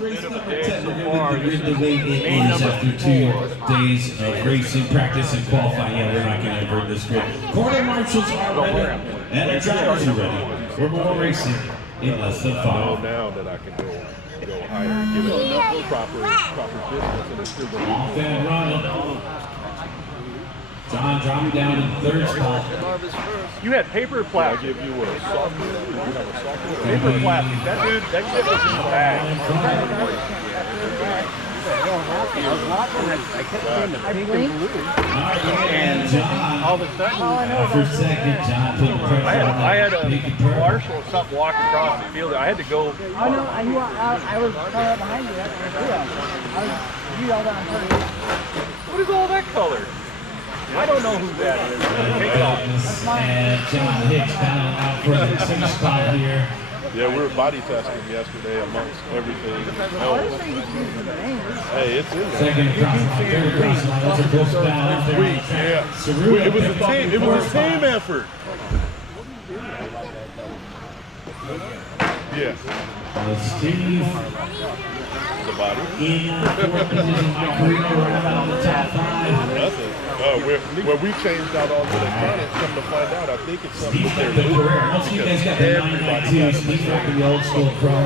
race number 10. We're going to the way it is after 2 days of racing, practice, and qualifying. Yeah, we're not going to invert this grid. Quarter marshals are ready, and our drivers are ready. We're more racing in less than 5. Now that I can go higher and give it proper distance, and it's still going to off and running. John dropping down in the 3rd spot. You had paper plastic. I give you a software. You have a software. Paper plastic. That shit was in the bag. I was watching it. I kept seeing the pink and blue. And John, all of a sudden, for a second, John put the pressure on I had a marshal or something walking across the field. I had to go. Oh no, I was coming up behind you. I yelled out first. What is all that color? I don't know who that is. Take it off. And John Hicks down out for the 2nd spot here. Yeah, we were body testing yesterday amongst everything else. Hey, it's in there. Second across the line, 3rd across the line. Those are both down out there. Yeah. It was a team. It was a team effort. Yeah. Steve. The body. In 4th position, Mike Carino right out on the top 5. Nothing. Where we changed out all the electronics, come to find out, I think it's something Steve's that got the they're career. Most of you guys got the 992. Steve's rocking the old school pro.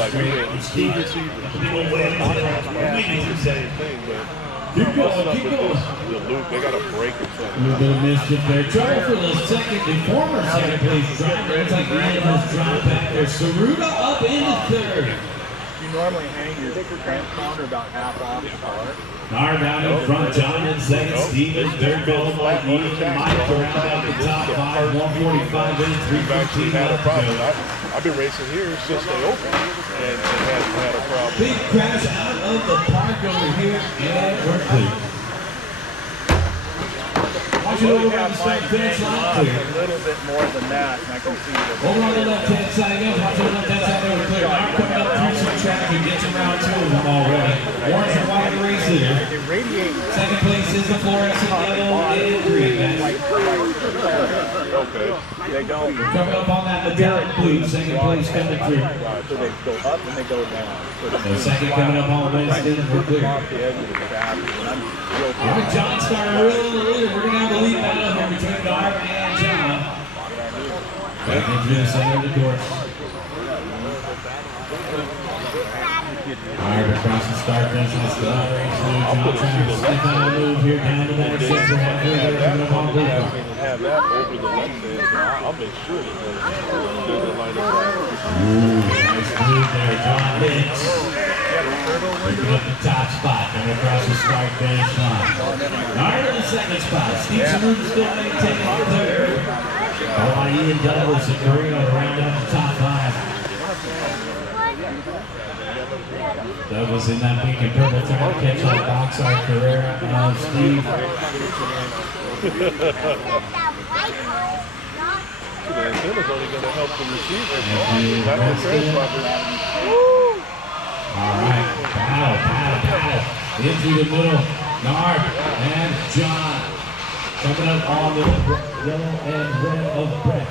like we had Steve receivers. The same thing, but keep going, up keep with going. the loop, they got a break or A something. little bit of mischief there. Trouble for the the former second place driver. Looks like Ian has dropped back there. Saruda up into 3rd. You normally hang your transponder about half off the car. Nar down in front, John in 2nd, Steve in 3rd, Bill like Ian and Mike around out the top 5, 145 minutes, We've actually 3:15 had a left to problem. go. I've been racing here since they opened and hasn't had a problem. Big crash out of the park over here, and we're clear. Watch it over on the start finish line clear. A little bit more than that, and I can see the Over on the left-hand side again, watch on the left-hand side there, we're clear. Now coming up through some traffic, gets around 2 of them already. Orange and white race leader. it radiates. 2nd place is the fluorescent yellow and green. Okay. They don't. Coming up on that metallic blue, 2nd place coming through. So they go up and they go down. The 2nd coming up on Wednesday, we're clear. Off the edge of the traffic, and I'm real All right, John starting really in the lead. We're going to have the lead battle here between Darb and John. Back into the center of the course. Darb across the start fence. Let's go. John trying to stick on a move here down to that 6 or halfway there. Coming up on blue. Have that over the left edge. I'll make sure that the line up. Ooh, nice move there, John Hicks. Picking up the top spot, coming across the start finish line. Darb in the 2nd spot. Steve Saruda still maintaining the 3rd. Oh, Ian Douglas and Carino to round out the top 5. Douglas in that pink and purple trying to catch on box art Carrera and Steve. The antenna's only going to help the receiver. Not the transponder. All right, battle. Into the middle, Narb and John. Coming up on the yellow and red of Brett.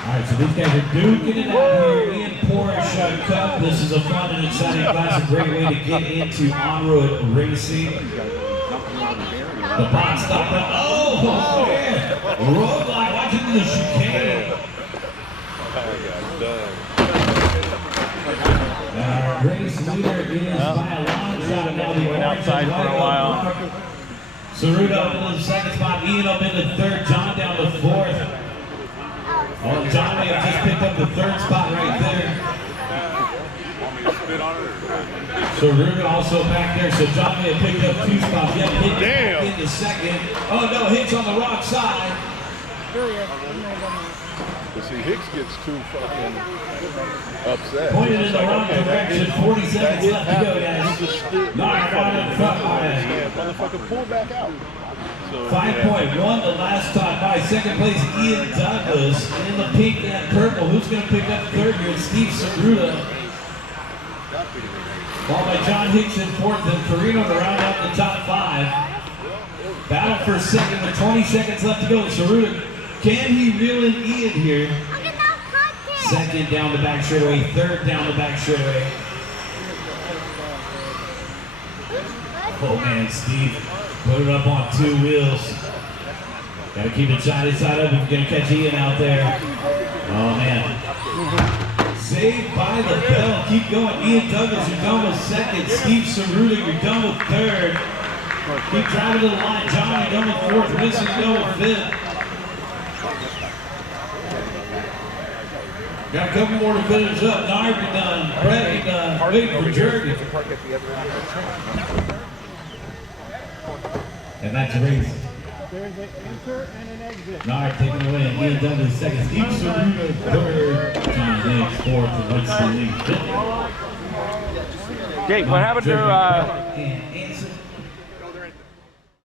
All right, so these guys are duking it out here in Porsche Cup. This is a fun and exciting class, a great way to get into on-road racing. The box stop. Oh, man. Roadblock, watch him do the chicane. Race leader is by a long shot. Now the went outside for a while. Saruda up into the 2nd spot, Ian up into 3rd, John down to 4th. Oh, John may have just picked up the 3rd spot right there. Saruda also back there, so John may have picked up 2 spots. Yep, hit back in the 2nd. Oh no, hits on the wrong side. But see, Hicks gets too fucking upset. Pointed in the wrong direction. 40 seconds left to go, guys. Knocked out in front by it. Motherfucker, pull back out. 5.1 the last time by. 2nd place, Ian Douglas in the pink and purple. Who's going to pick up 3rd here? Steve Saruda. Followed by John Hicks in 4th and Carino to round out the top 5. Battle for 2nd with 20 seconds left to go. Saruda, can he reel in Ian here? second down the back straightaway, third down the back straightaway. Oh man, Steve, put it up on 2 wheels. Gotta keep it side up if you're gonna catch Ian out there. Oh man. Saved by the bell. Keep going. Ian Douglas, you're done with second. Steve Cerruto, you're done with third. Keep driving to the line. John, you're done with fourth. Winston, you're done with fifth. Got a couple more to finish up. Narby done. Brett done. Waiting for Jeremy. And that's a race. There's an enter and an exit. Nard taking away. Ian Douglas second. Steve Cerruto third. John Diggs fourth. And Winston Lee fifth. Jake, what happened to